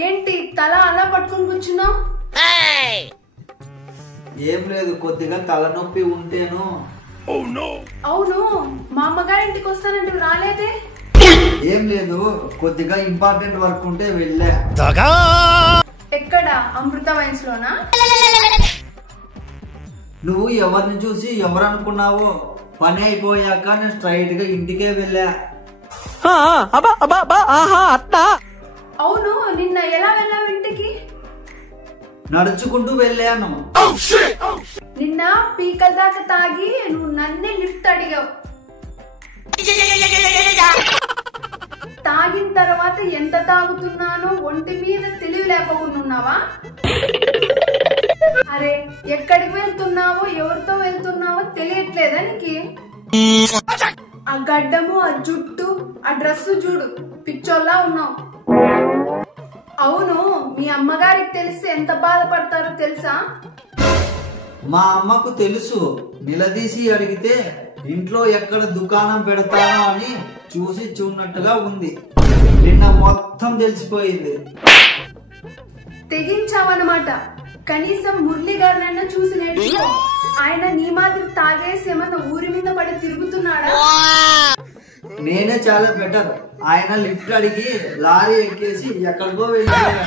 ఏంటి తల అలా పట్టుకొని కూర్చున్నావు? ఏం లేదు, కొద్దిగా తలనొప్పి ఉంటేను. అవును, మా అమ్మగారింటికి వస్తానంటే రాలేదే? ఏం లేదు, కొద్దిగా ఇంపార్టెంట్ వర్క్ ఉంటే వెళ్ళా. ఎక్కడ? అమృత వైన్స్ లోనా? నువ్వు ఎవరిని చూసి ఎవరు అనుకున్నావో? పని అయిపోయాక నేను స్ట్రైట్ గా ఇంటికే వెళ్ళా. అవును, నిన్న ఎలా వెళ్ళావు ఇంటికి? నడుచుకుంటూ వెళ్ళాను. నిన్న పీకల దాకా తాగి నువ్వు నన్నే లిఫ్ట్ అడిగావు. తాగిన తర్వాత ఎంత తాగుతున్నానో ఒంటి మీద తెలివి లేకపోతున్నావా? అరే, ఎక్కడికి వెళ్తున్నావో ఎవరితో వెళ్తున్నావో తెలియట్లేదా నీకు? ఆ గడ్డము, ఆ జుట్టు, ఆ డ్రెస్సు చూడు, పిచ్చోల్లా ఉన్నావు. అవును, మీ అమ్మగారికి తెలిసి ఎంత బాధపడతారో తెలుసా? మా అమ్మకు తెలుసు. నిలదీసి అడిగితే ఇంట్లో ఎక్కడ దుకాణం పెడతానో అని చూసి చూడనట్టుగా ఉంది. నిన్న మొత్తం తెలిసిపోయింది. తెగించావన్నమాట. కనీసం మురళి గారినైనా చూసి నేర్చుకో. ఆయన నీ మాదిరి తాగేసి ఏమన్నా ఊరి మీద పడి తిరుగుతున్నాడా? నేనే చాలా బెటర్. ఆయన లిఫ్ట్ అడిగి లారీ ఎక్కేసి ఎక్కడికో వెళ్ళాడు.